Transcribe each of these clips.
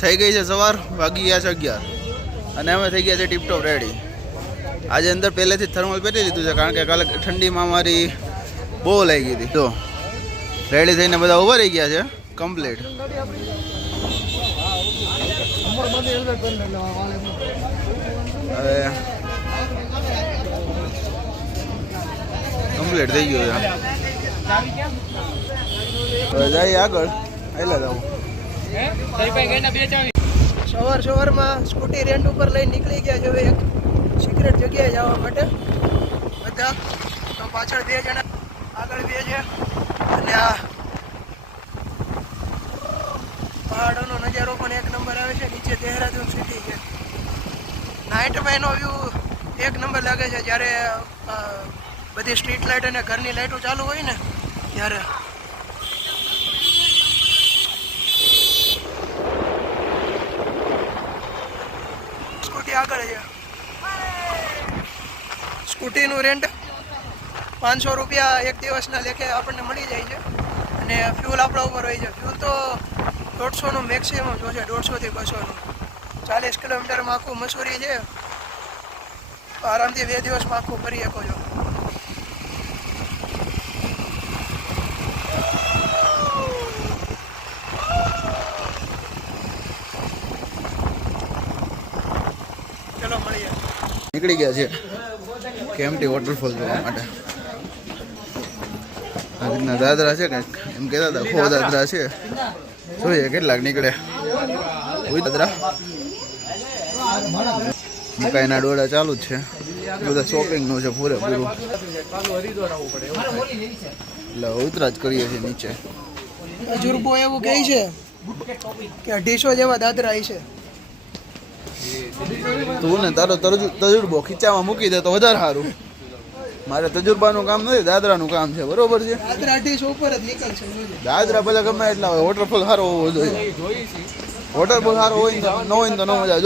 થઈ ગઈ છે સવાર, વાગી ગયા છે 11 અને અમે થઈ ગયા છે ટીપટોપ રેડી. આજે અંદર પહેલેથી થર્મલ પહેરી લીધું છે કારણ કે કાલે ઠંડીમાં મારી બહુ લાગી હતી. તો રેડી થઈને બધા ઊભા રહી ગયા છે કમ્પ્લીટ. હવે કમ્પ્લીટ થઈ ગયું છે. હવે જઈએ આગળ. આયલા જાવ સવારમાં સ્કૂટી રેન્ટ ઉપર લઈને નીકળી ગયા છે એક સિક્રેટ જગ્યાએ જવા માટે બધા. તો પાછળ 2 જણા, આગળ 2 છે અને આ પહાડોનો નજારો પણ એક નંબર આવે છે. નીચે દેહરાદૂન સિટી છે. નાઇટમાં એનો વ્યૂ એક નંબર લાગે છે જ્યારે બધી સ્ટ્રીટ લાઇટ અને ઘરની લાઇટો ચાલુ હોય ને ત્યારે. આગળ છે. સ્કૂટીનું રેન્ટ 500 રૂપિયા એક દિવસના લેખે આપણને મળી જાય છે અને ફ્યુલ આપણા ઉપર હોય છે. ફ્યુલ તો 150નું મેક્સિમમ જોશે, 150 થી 200નું. 40 કિલોમીટરમાં આખું મસૂરી છે. આરામથી 2 દિવસમાં આખું ફરી શકો છો. નીકળી ગયા છે કેમ્પટી વોટરફોલ જોવા માટે. આ રીતના દાદરા છે કંઈક એમ કહેતા હતા. 4 દાદરા છે, જોઈએ કેટલાક નીકળે. દાદરા મકાઈના ડોળા ચાલુ જ છે. બધા શોપિંગનું છે પૂરેપૂરું. એટલે ઉતરા જ કરીએ છીએ નીચે. તજુર્બો એવું કહે છે કે 250 જેવા દાદરા છે. તું ને તારો તજુર્બો ખીચામાં મૂકી દે તો વધારે સારું. મારે તજુર્બાનું કામ નથી, દાદરાનું કામ છે. બરોબર છે. દાદરા 250 ઉપર જ નીકળશે. દાદરા ભલે ગમે એટલા હોય, વોટરફોલ સારો હોવો જોઈએ. વોટરફોલ સારો હોય ને ન હોય ને તો ન મજા.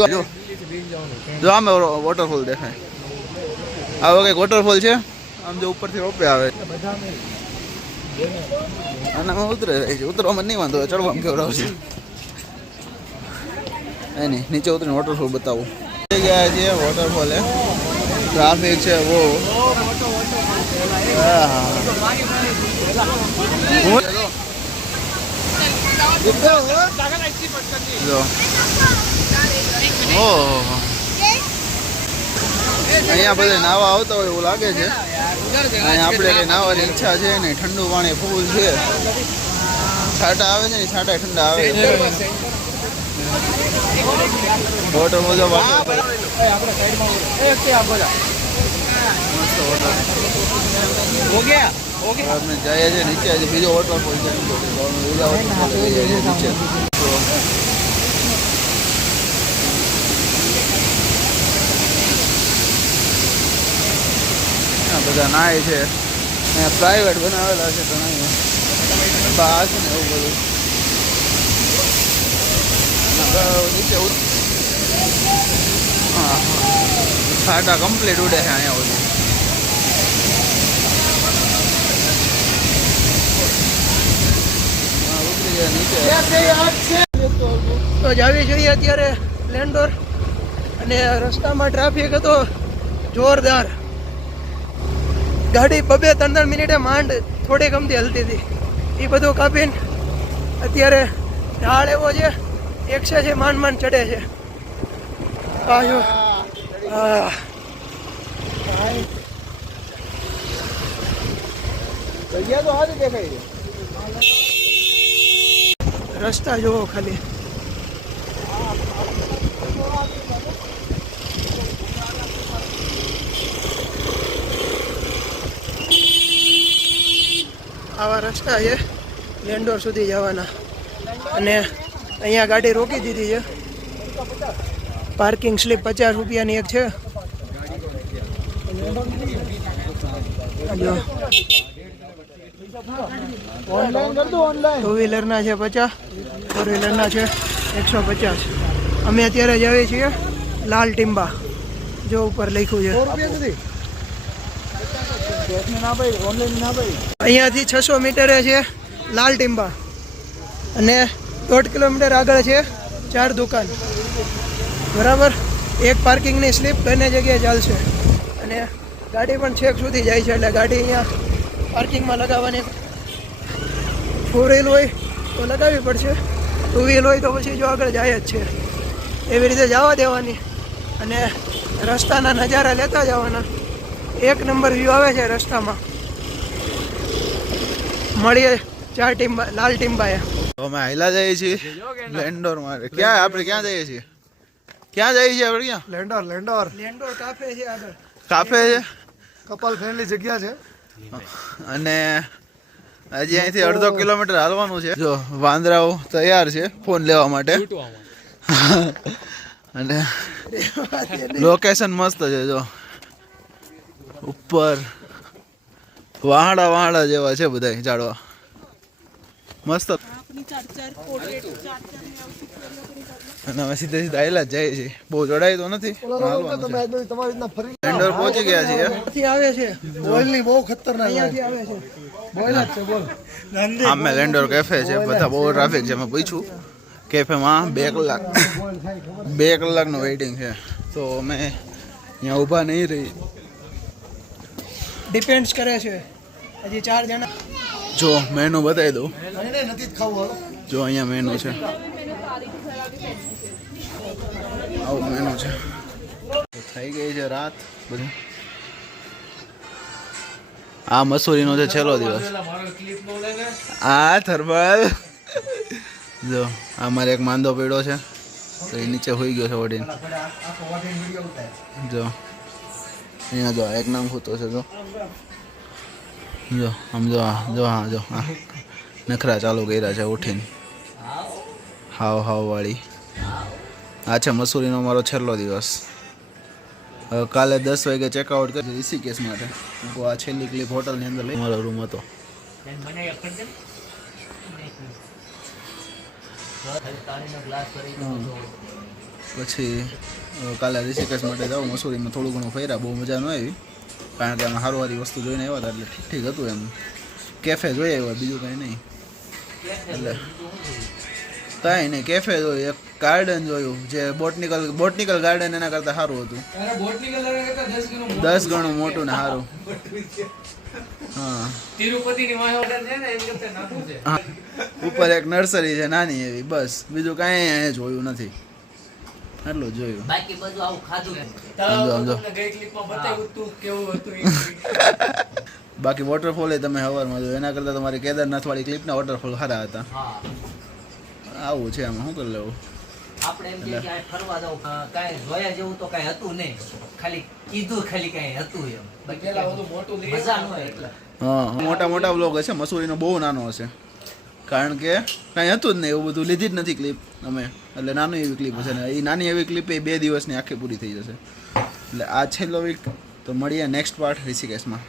જો આમે વોટરફોલ દેખાય. આવો કંઈક વોટરફોલ છે. આમ જો ઉપરથી રોપે આવે અને આમાં ઉતરે છે. ઉતરવામાં નહીં વાંધો, ચડવામાં કેવડાવશે. નહીં નીચે ઉતરીને વોટરફોલ બતાવું. ગયા છે વોટરફોલ. ટ્રાફિક છે બહુ. અહીંયા બધા નાવા આવતા હોય એવું લાગે છે. અહીંયા આપણે કઈ નાવાની ઈચ્છા છે ને. ઠંડુ પાણી ફૂલ છે. છાંટા આવે છે ને, છાંટા ઠંડા આવે છે. વોટરફોલ જો આપણે જઈએ છીએ નીચે. હજી બીજો વોટરફોલ છે નીચે. બધા નાય છે. અહીંયા પ્રાઇવેટ બનાવેલા છે ઘણા. બહાર છે ને એવું બધું. નીચે હા છાટા કમ્પ્લીટ ઉડે છે અહીંયા સુધી. ઉતરી જાય નીચે. તો જાવી જોઈએ અત્યારે લેન્ડોર. અને રસ્તામાં ટ્રાફિક હતો જોરદાર. ગાડી 2-3 મિનિટે માંડ થોડી ગમતી હલતી હતી. એ બધું કાપીને અત્યારે ઢાળ એવો છે, છે માંડ ચડે છે. આયો રસ્તા જોવો ખાલી. આવા રસ્તા છે લેન્ડોર સુધી જવાના. અને અહીંયા ગાડી રોકી દીધી છે. પાર્કિંગ સ્લીપ 50 રૂપિયાની એક છે. ટુ વ્હીલરના છે 50, 4 વ્હીલરના છે 150. અમે અત્યારે જઈએ છીએ લાલ ટીંબા. જો ઉપર લખ્યું છે. અહીંયાથી 600 મીટરે છે લાલ ટીંબા અને 1.5 કિલોમીટર આગળ છે 4 દુકાન, બરાબર. એક પાર્કિંગની સ્લીપ બંને જગ્યાએ ચાલશે અને ગાડી પણ છેક સુધી જાય છે, એટલે ગાડી અહીંયા પાર્કિંગમાં લગાવવાની. 4 વ્હીલ હોય તો લગાવવી પડશે, 2 વ્હીલ હોય તો પછી જો આગળ જાય જ છે. એવી રીતે જવા દેવાની અને રસ્તાના નજારા લેતા જવાના. એક નંબર વ્યૂ આવે છે રસ્તામાં. મળીએ 4 ટીમ્બા, લાલ ટીમ્બાએ. તો અમે હાઈલા જઈએ છીએ લેન્ડોરમાં. ક્યાં આપણે ક્યાં જઈએ છીએ? ક્યાં જઈએ છીએ આપણે? ક્યાં? લેન્ડોર કાફે છે આગળ. કાફે છે, કપલ ફ્રેન્ડલી જગ્યા છે. અને હજી અહીંથી અડધો કિલોમીટર હાલવાનું છે. જો વાંદરાઓ તૈયાર છે ફોન લેવા માટે. અને લોકેશન મસ્ત છે. જો ઉપર વાહડા જેવા છે બધા ઝાડવા, મસ્ત. અને અમે સીધે સીધા આવેલા જ જઈએ છીએ. બહુ ચડાઈ તો નથી. તમારી રીતના ફરી લેન્ડોર પહોંચી ગયા છીએ. અહીંયાથી આવે છે, બોલની બહુ ખતરનાક અહીંયાથી આવે છે. બોલ જ છે બોલ. આમે લેન્ડોર કેફે છે. બધા બહુ ટ્રાફિક છે. મેં પૂછ્યું કેફેમાં 2 કલાકનું વેઇટિંગ છે. તો અમે અહીંયા ઊભા નહીં રહી. ડિપેન્ડ્સ કરે છે. હજી 4 જણા. જો મેનુ બતાવી દઉં. નથી જ ખાવું જો અહીંયા મેનુ છે, આવું મેનુ છે. તો થઈ ગઈ છે રાત બધી. આ મસૂરીનો છે છેલ્લો દિવસ. આ થર્મલ. જો અમારે એક માંદો પીડો છે, તો એ નીચે હોઈ ગયો છે વડીને. જો અહીંયા જો એક નામ ખૂતો છે. જો આમ જો હા નખરા ચાલુ કર્યા છે ઉઠીને. હાવ વાળી. આ છે મસૂરીનો મારો છેલ્લો દિવસ. હવે કાલે 10 વાગે ચેકઆઉટ કરી ઋષિકેશ માટે. આ છેલ્લી ક્લિપ હોટલની અંદર લઈ મારો રૂમ હતો. પછી કાલે ઋષિકેશ માટે જાઉં. મસૂરીમાં થોડું ઘણું ફર્યા, બહુ મજા ન આવી, કારણ કે અમે સારી વસ્તુ જોઈને આવ્યા હતા, એટલે ઠીક હતું. એમ કેફે જોઈ આવ્યા, બીજું કંઈ નહીં. એટલે કાંઈ નહીં, કેફે જોયું, એક ગાર્ડન જોયું, જે બોટનિકલ ગાર્ડન એના કરતાં સારું હતું. 10 ગણું મોટું ને સારું. હા, ઉપર એક નર્સરી છે નાની એવી, બસ. બીજું કાંઈ અહીંયા જોયું નથી. એટલું જ જોયું. બાકી બધું આવું ખાધું. બાકી વોટરફોલ તમે સવારમાં જોયું, એના કરતાં તમારી કેદારનાથ વાળી ક્લિપના વોટરફોલ સારા હતા. આવું છે આમાં, શું કરી લેવું. આપણે એમ કે આ ફરવા જાવ, કાંઈ જોયા જેવું તો કાંઈ હતું નહીં, ખાલી કીધું ખાલી કાંઈ હતું એમ. મજા ન હોય એટલે. હા, મોટા વ્લોગ હશે. મસૂરીનો બહુ નાનો હશે, કારણ કે કાંઈ હતું જ નહીં, એવું બધું લીધી જ નથી ક્લિપ અમે. એટલે નાની એવી ક્લિપ હશે ને એ નાની એવી ક્લિપ એ 2 દિવસની આખી પૂરી થઈ જશે. એટલે આ છેલ્લો વીક. તો મળીએ નેક્સ્ટ પાર્ટ ઋષિકેશમાં.